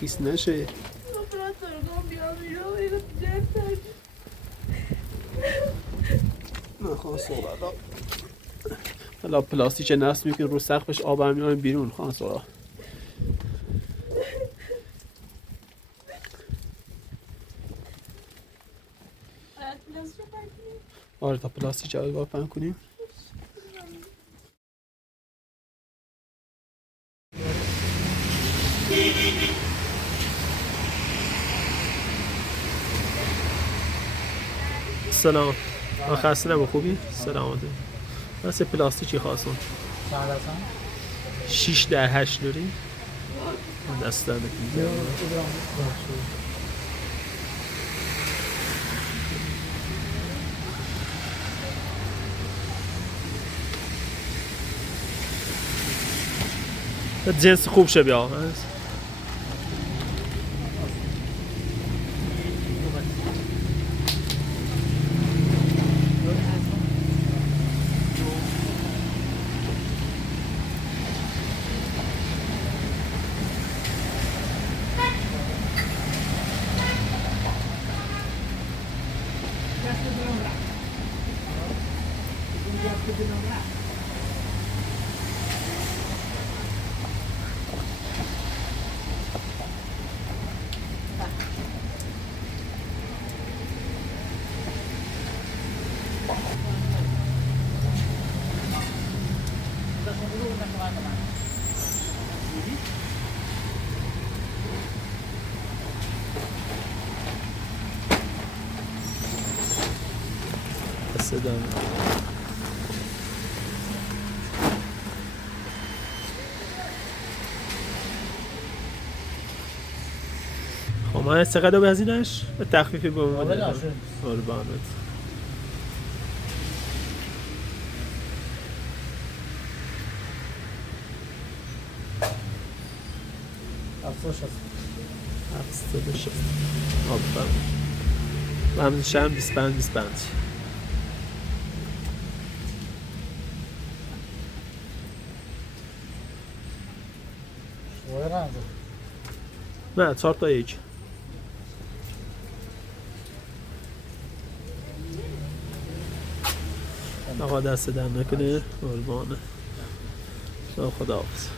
خیس نشه. خان سورا حالا پلاستیک نصب میکنی رو سقفش آب هم میان بیرون. خان سورا آره تا پلاستیک جایی باید پهن کنیم. سلام. من خسته نبا خوبی؟ سلامته. بس پلاستیکی خواستم 6 در 8 داری؟ من دست در نکنیم جنس خوب شه بیا. صدا خب من چقدر بزینش؟ به تخفیفی به من بده. قربانت. افزایش آفرین. من شام 25 نه 4 تا 1 آقا دست در نکنه. قربانه. خدا حافظ.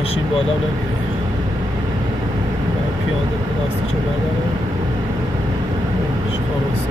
ماشین بالا نمیره، پیاده پلاستیک برداره خلاصه.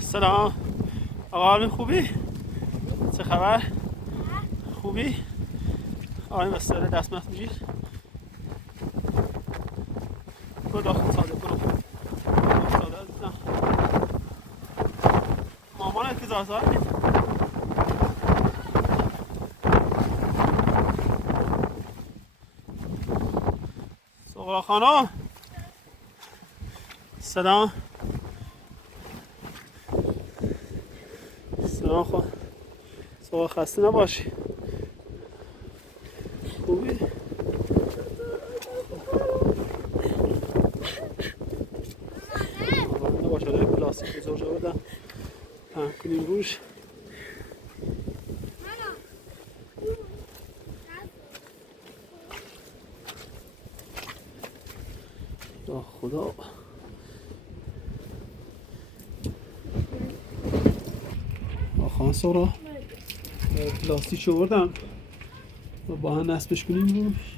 سلام آقا، حال خوبی؟ چه خبر؟ خوبی؟ آقای مستر دستمت میگیر؟ برو داخل ساده، برو ساده عزیزم. مامانت که زازار نید. سغرا خانم سلام. سلام خود سغرا، خسته نباشی. خوبی؟ نباشه روی پلاستیک بزرگ آوردم پهن کنیم روش. یا خدا، آخوان سغرا پلاستیک آوردم با هم نصبش کنیم روش.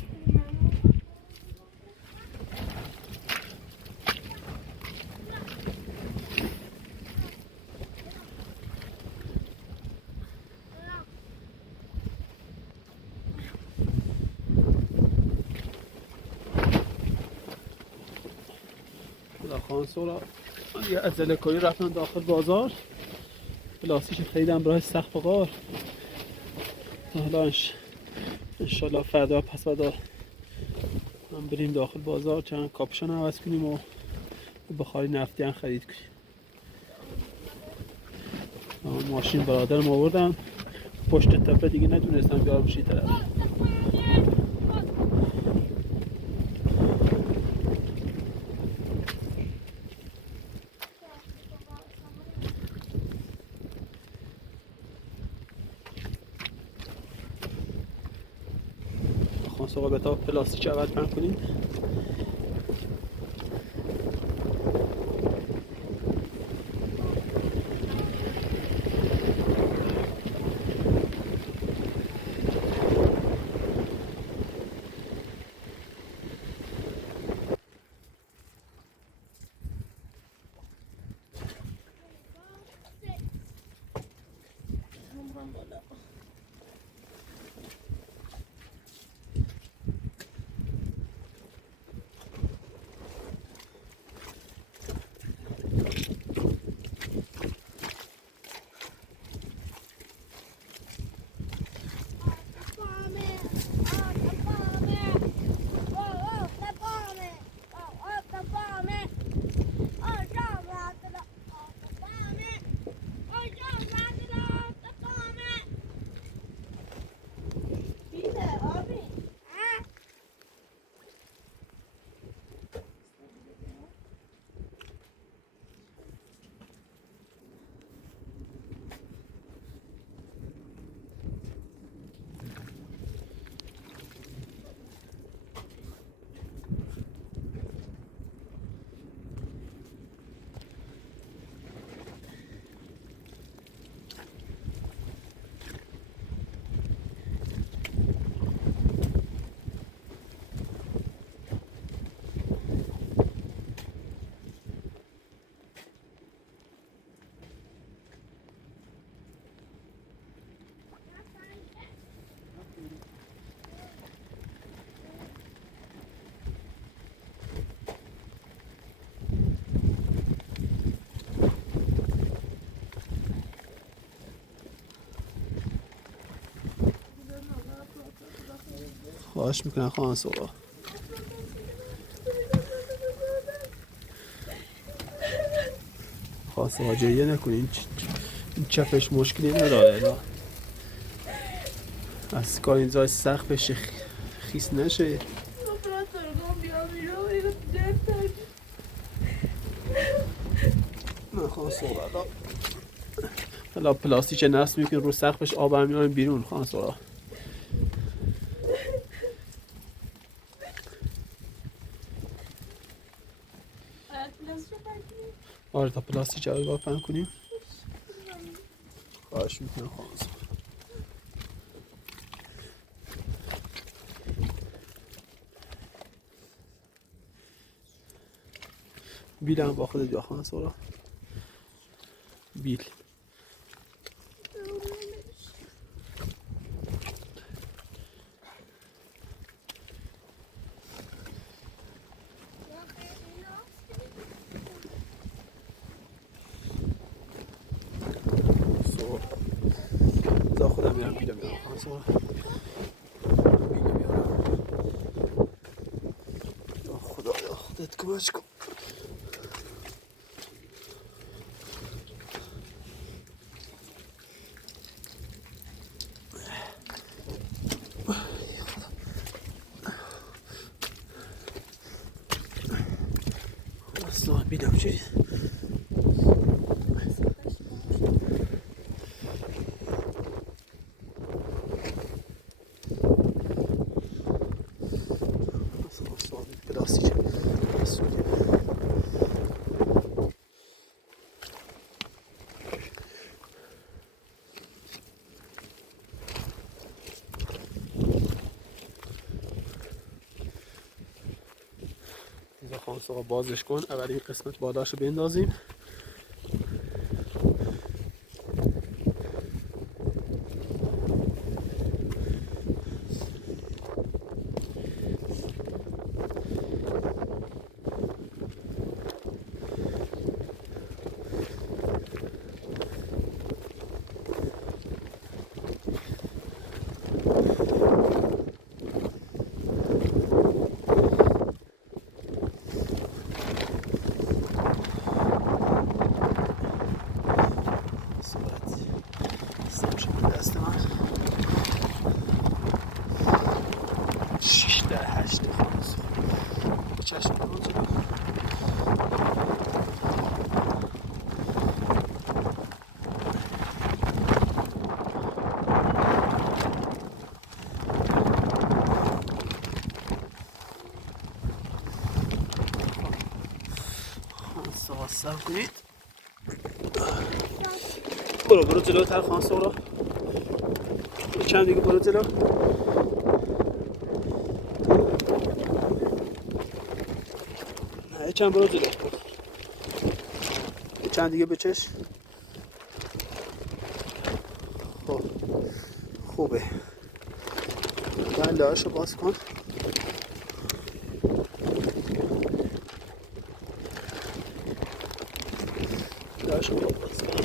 خان سورا یه عجله کاری رفتن داخل بازار، پلاستیک خریدم برای سقف غار. حالا انشالله فردا پس فردا هم بریم داخل بازار چند کاپشن عوض کنیم و بخاری نفتی هم خرید کنیم. ماشین برادرم آوردم پشت تپه، دیگه نتونستم بیارم شی طرف. خانساقا بتا پلاستیک عوض پن کنیم. من بالا. خواهش میکنم خانم سورا. خواسته ها جریه نکنین، این چپش مشکلی نداره نه. از کار اینجا سخت بشه خیس نشه. نه خانم سورا حالا پلاستیک نصب میکنین رو سقفش آب هم میاریم بیرون خانم سورا. آره تا پلاستیک جواب باید پهن کنیم. خواهش میکنم خانم سورا. بیل هم با خودت بیا خانم سورا. بیل دا خودم میرم بیل میرم خانم سورا. بیل میارم. خدایا خودت کمک کن. بیدم چی؟ پلاستیک اینجا خانم سورا بازش کن. اول این قسمت بالاشو بندازیم. صبر کنید. برو جلوتر خانم سورا. چند دیگه برو جلو. نه چند برو جلو. چند دیگه بچش. خب خوبه. من لاشو باز کن. لاشو باز کن.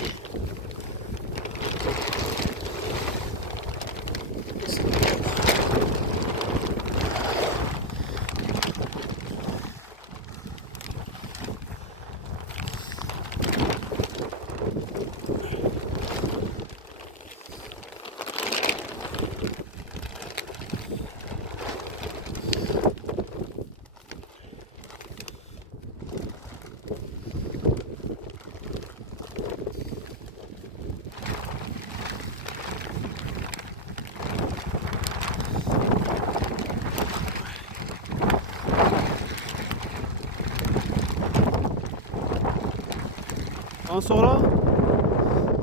آن سورا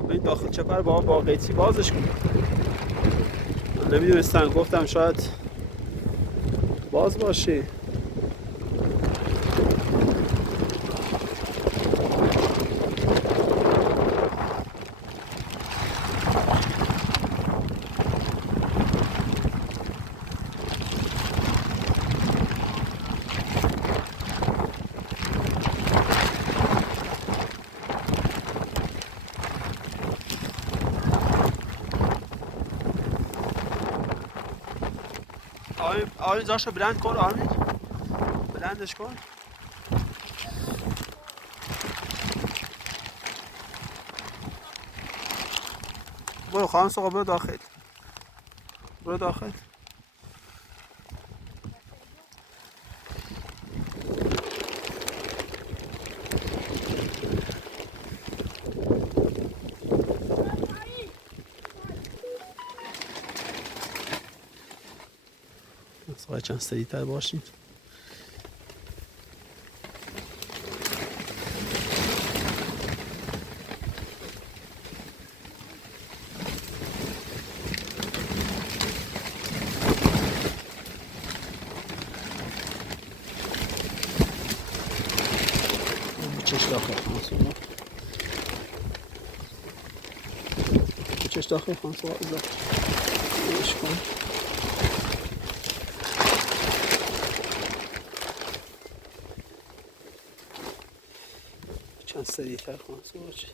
به این داخل چپر با قیچی بازش کن. من نمیدونستم، گفتم شاید باز باشه. آرمین جاشو بلند کن. آرمین بلندش کن. برو خانم سوقا، برو داخل. برو داخل. سوقا چند سریعتر باشید. چش داخل خانسوقا. چش داخل خانسوقا. ایش کن. چند سریعتر خانسوقا چه.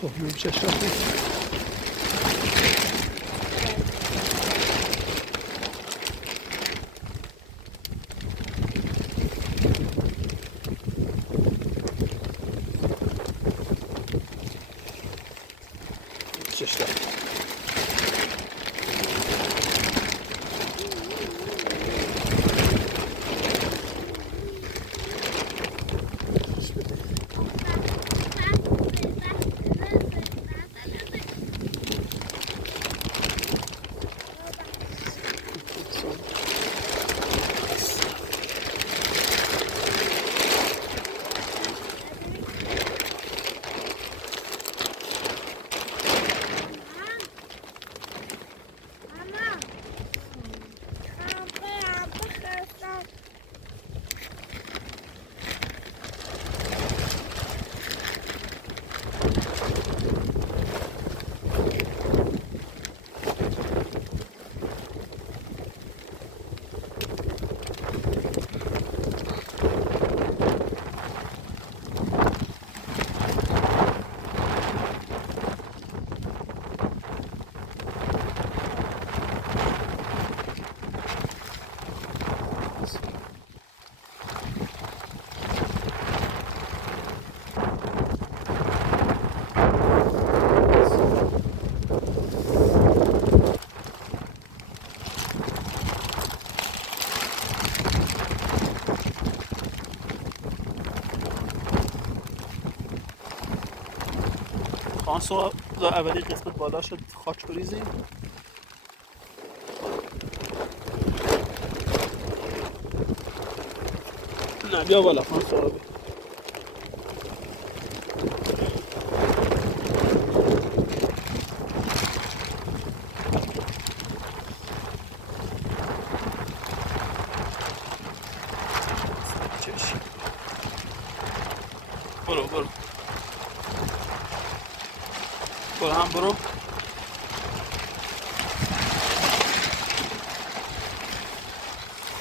خب نمیشه شاید. خانسوقا اولی قسمت بالا شد خاک بریزیم. نه بیا بالا خان صاحبی. برو برو برو هم برو.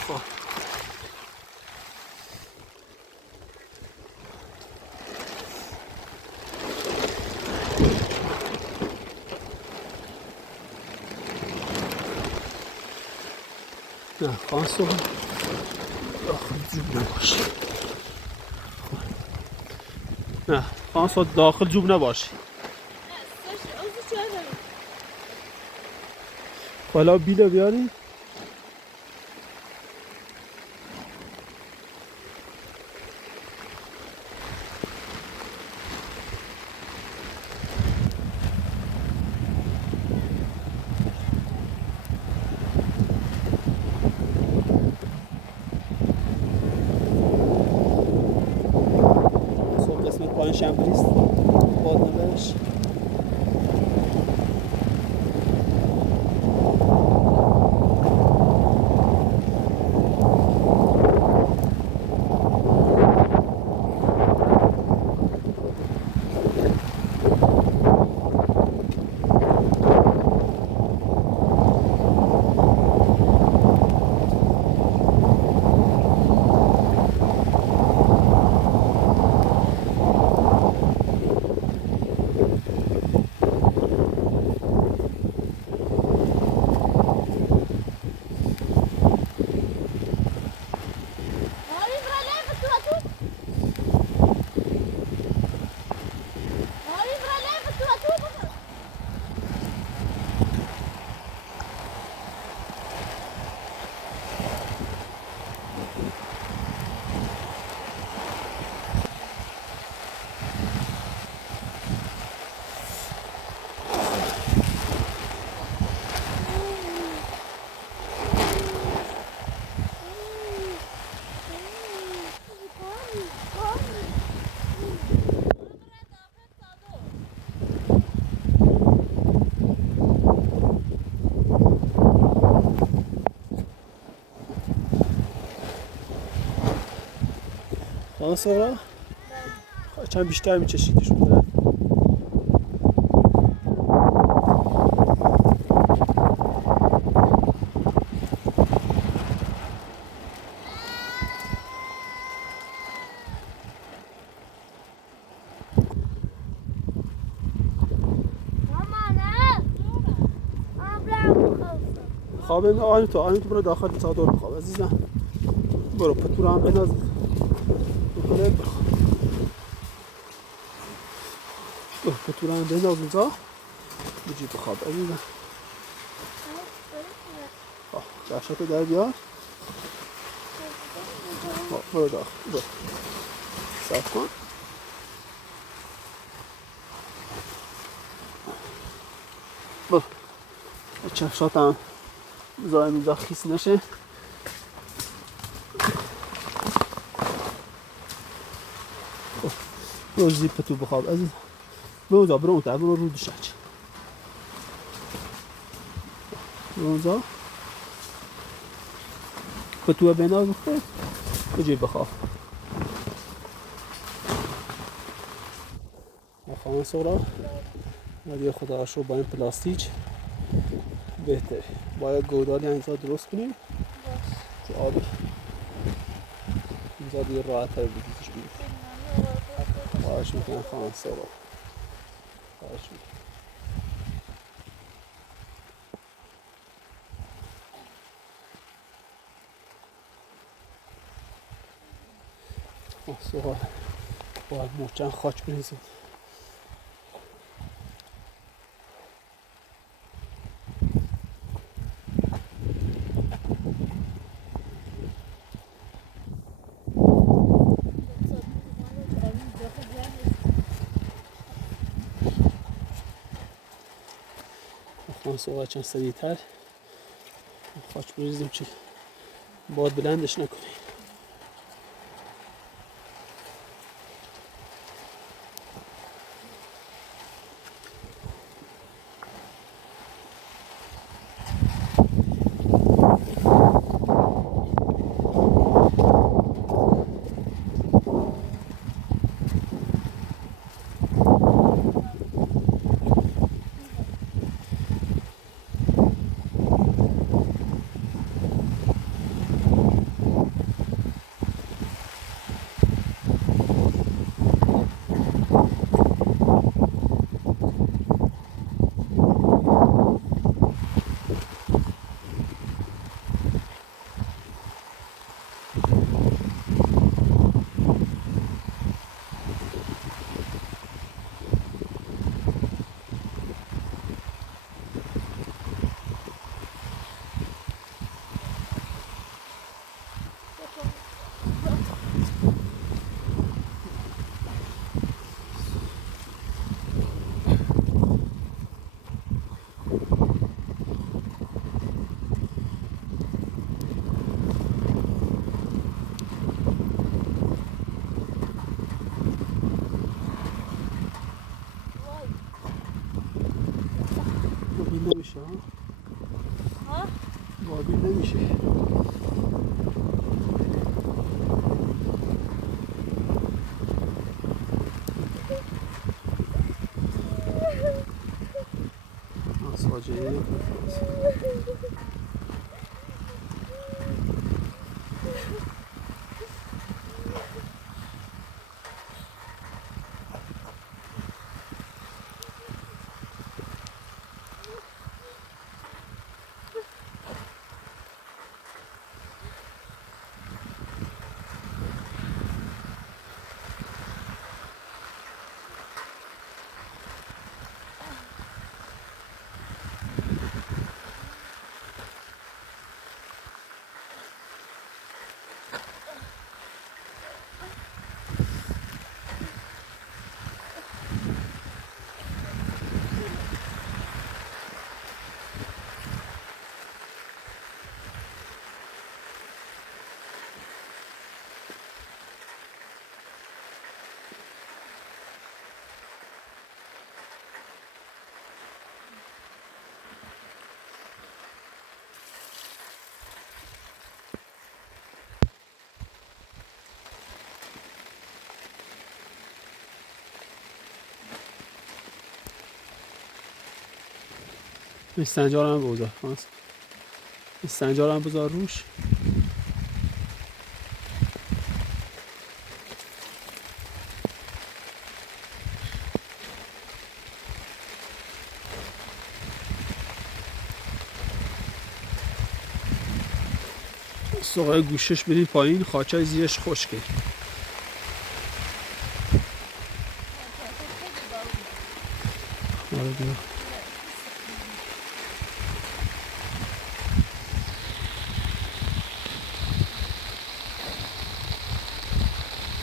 خب نه خان صاحب داخل جوب نباشی. نه خان صاحب داخل جوب نباشی. حالا بیلو بیاری. صبح قسمت پایین شمپریست باد نبرش. خان صاحب چند بیشتر میچشیدشون برن. خواب آن تو برو داخل چادر بخواب عزیزم. برو پتو رو هم بناز بخوره بخواب. برو پتو رو هم بناز اونجا بجی بخواب عزیزم. جاشتو در بیار. برو داخل برو صاف کن. برو چشات هم زایم اینجا خیس نشه. برو زیپ تو بخواب عزیز. برو اونجا برو اونجا برو رو دوشک. برو اونجا پتو بنا بخور بجی بخواب. خانم سورا ولی خدا شو با این پلاستیک بهتره. باید گودالی اینجا درست کنیم که آب اینجا دیگه راحت تر بگیزش بیرون. خواهش میکنم خانم سورا. خواهش میکنم. سورا باید محکم خاک بریزیم. خانم سورا چند سریعتر خاک بریزیم که باد بلندش نکنه. جديد. استنجا هم بذار خلاص، استنجا هم بذار روش. ساقه گوشش برید پایین، خاچای زیرش خشکه. آره دیگه.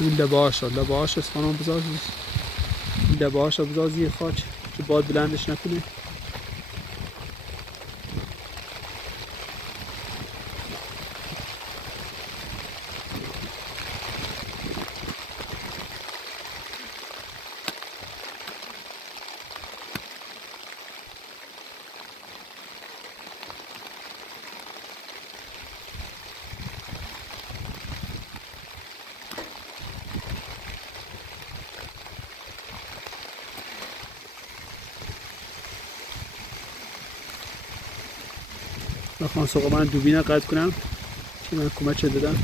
این لباش اصفانان بذار، لباش بذار زیر خاک که باد بلندش نکنه. بخوام سوق من دوبینه قطع کنم که من کمک دادم.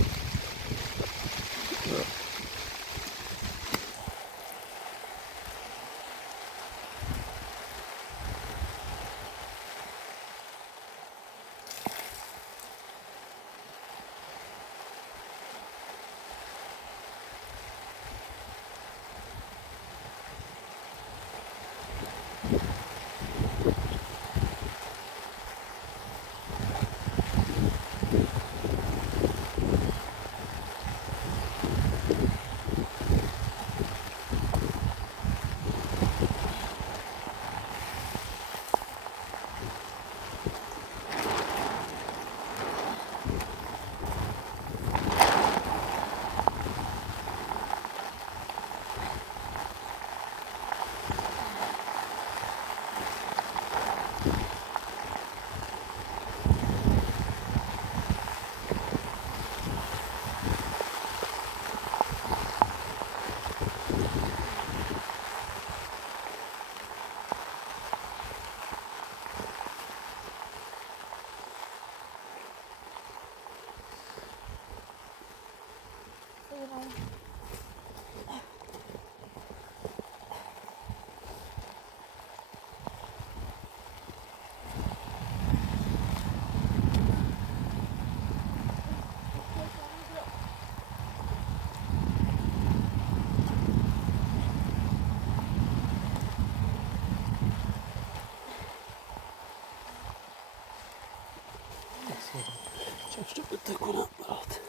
چپ بتکنم برات.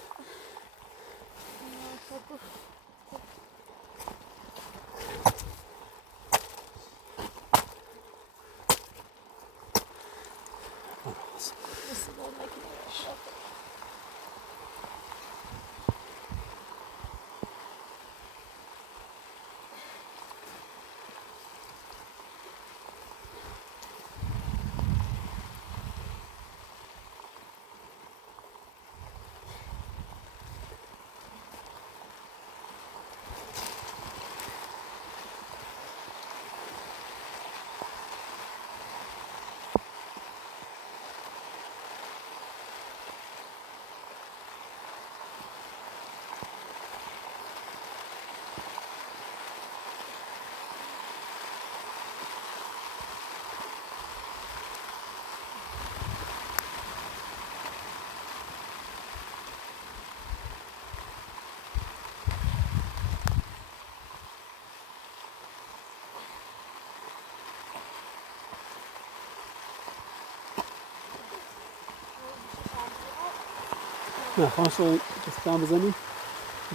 نه خواهش رو کم بزنی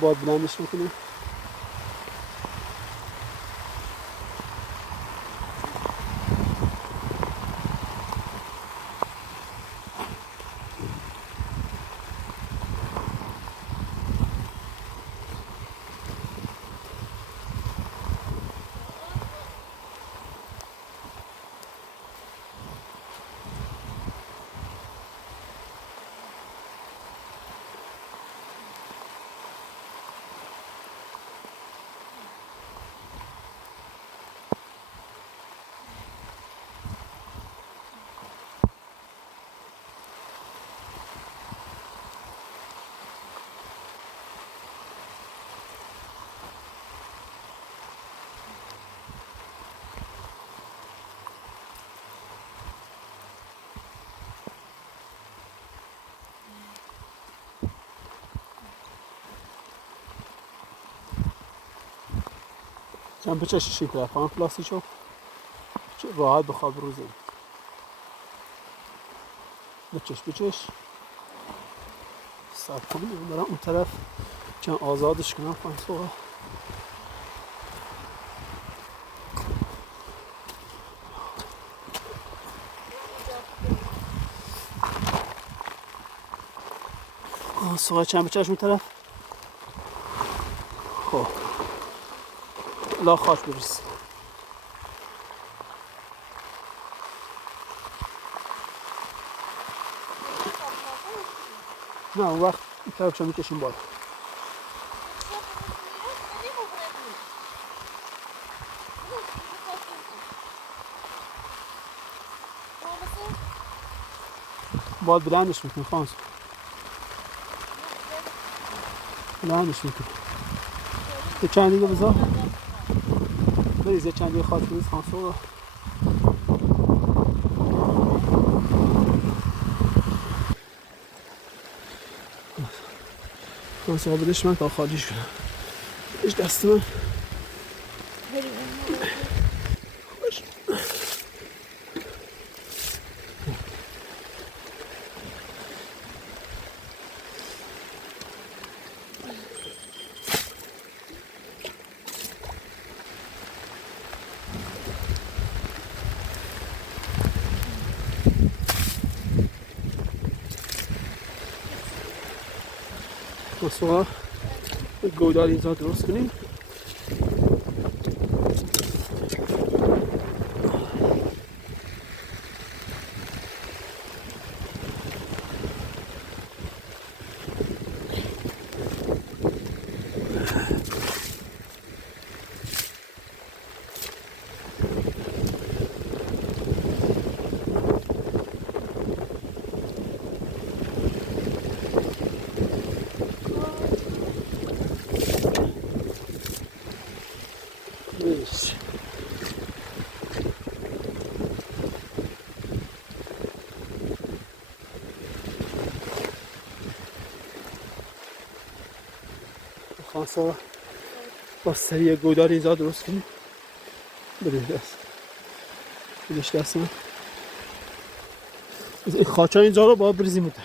باد بلندش میکنه. چند بچشش این طرف هم پلاستیکو راحت بخواب رو زمین. بچش سب کنیم برم اون طرف چند آزادش کنم فانسوها. سوها چند بچش اون طرف. خب لا خاک بریز. نه اون وقت این طرف چون میکشیم بالا. باد بلندش میکنه خانس. بلندش میکنه. یه چند دیگه بذار. بریز یه چند دیگه خاک بریز خانس رو. خانس ها بدش من تا خالیش کنم. بدش دست من. مسوها گودال اینجا درست کنیم. خانسا با سریع گودال اینجا درست کنیم. بدش دست من. این خاچا اینجا رو باید بریزیم بوده.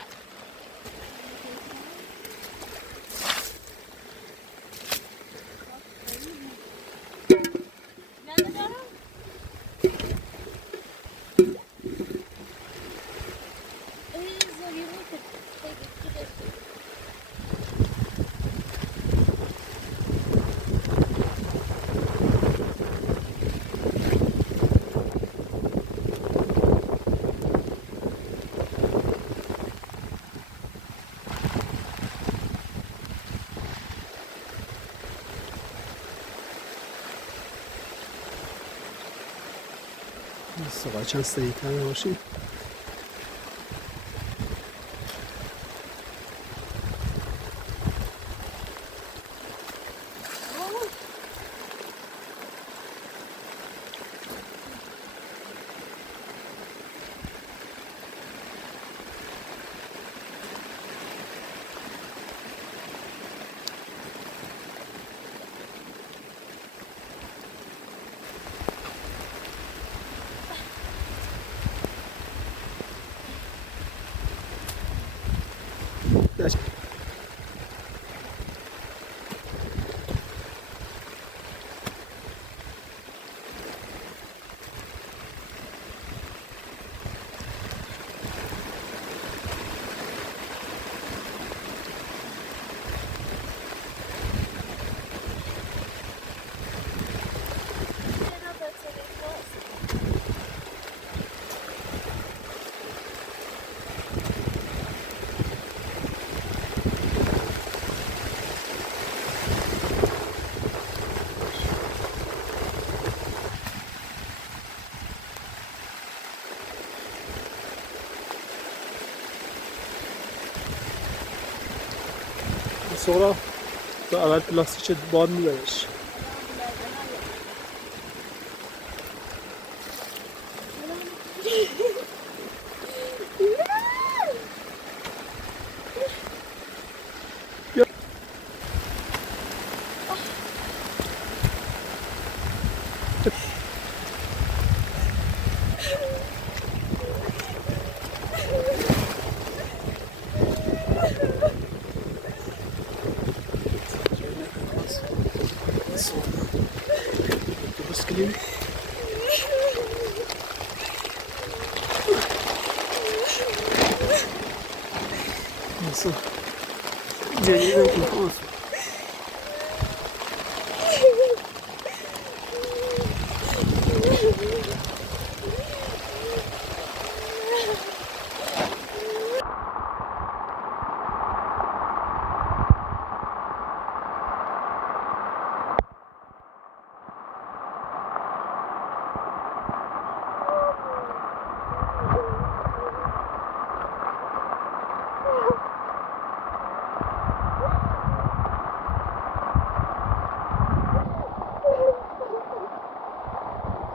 سوال چند سریع‌تر باشیم. صغرا تو اول پلاستیک باد میبرش. Nasıl? Deneyim olsun.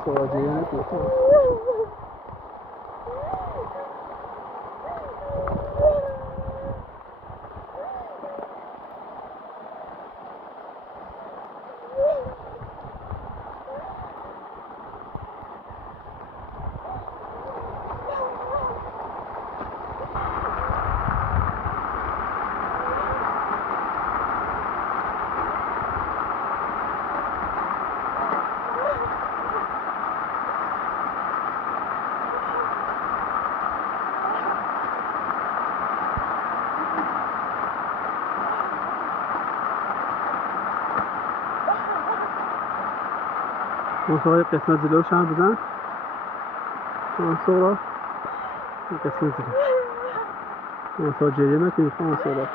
Faciye ne yapıyor? اون قسمت جلوش هم بزن. اون صورا قسمت جلو اون صورا جریه نکنی. اون صورا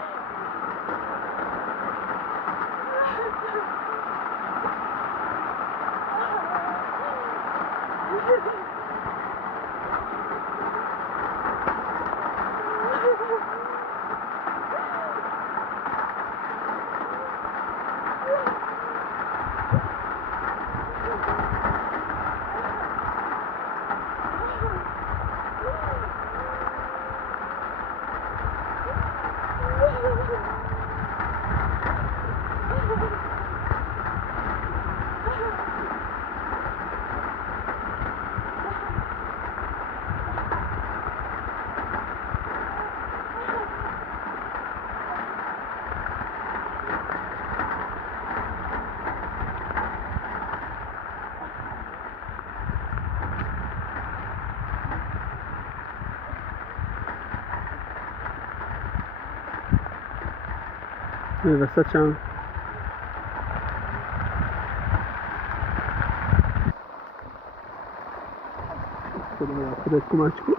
وسط چند خودت کمک کن.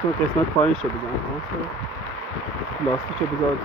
اصلا قسمت پایین شده بزن. لاستیک بذار.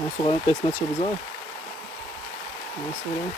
من سوال قسمت چه بذار من سوال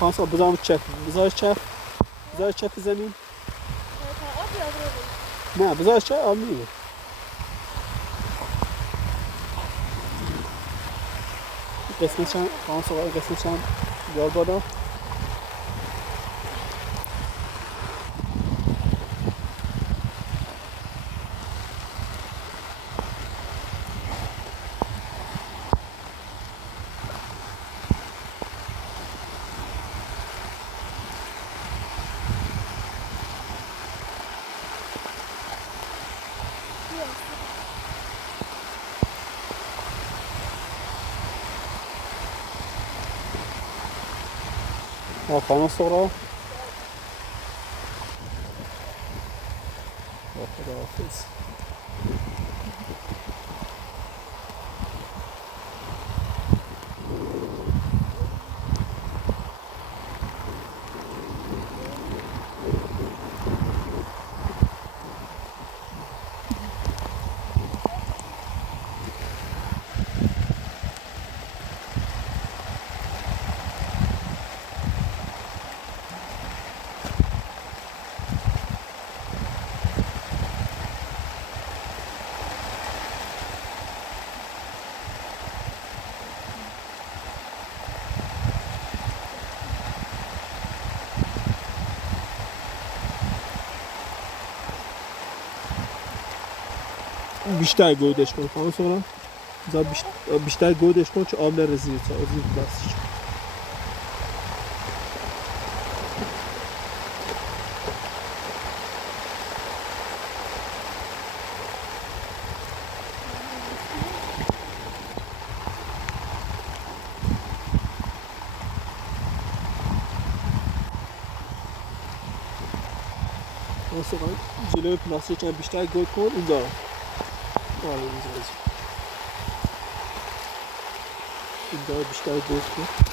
خلاص بذارم چک بذار چک زمین نه بذار چک آب میره قسمت چند خلاص قسمت چند یاد بادا خانم سورا خداحافظ بیشتر گودش کن خانم سورا بیشتر گودش کن چه آب نره زیر دستش خانم جلوی پلاستیک بیشتر گود کن اینجا اینجا بیشتر گود کن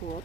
صور.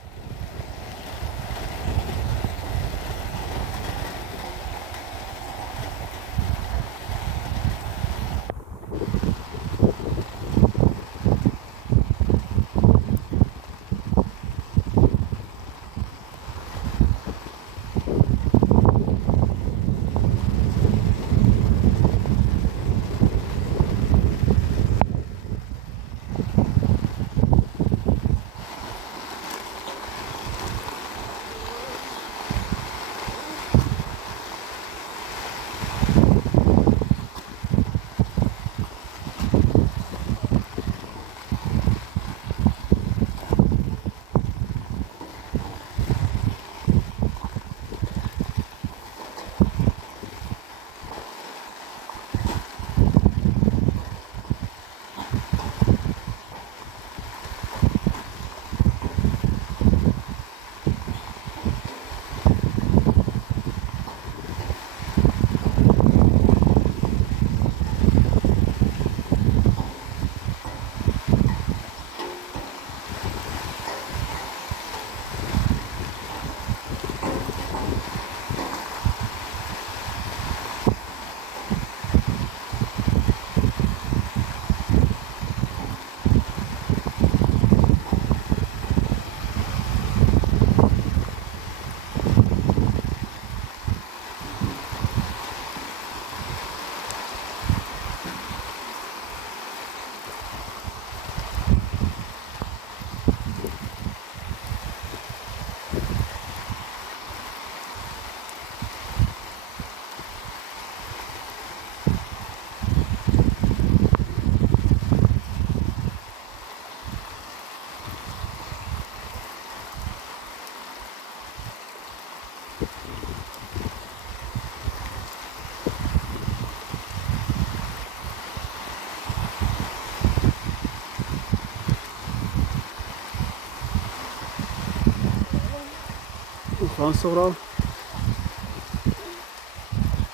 خان سهراب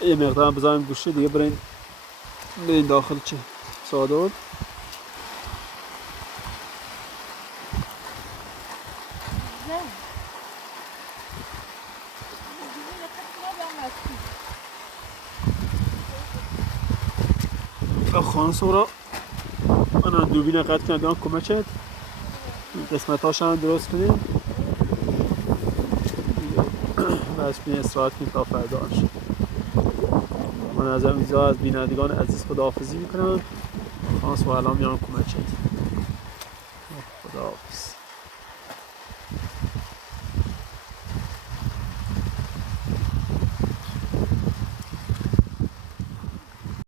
یه مقدار بذاریم گوشه دیگه برین داخل چه سادات. خان سهراب انا دوبینه قد کردم کمچت قسمت هاشم درست کنیم بس بین استراحت کنیم تا فرداش. من از اینجا از بینندگان عزیز خداحافظی میکنم. خانس و الان میام کمچت. خداحافظ.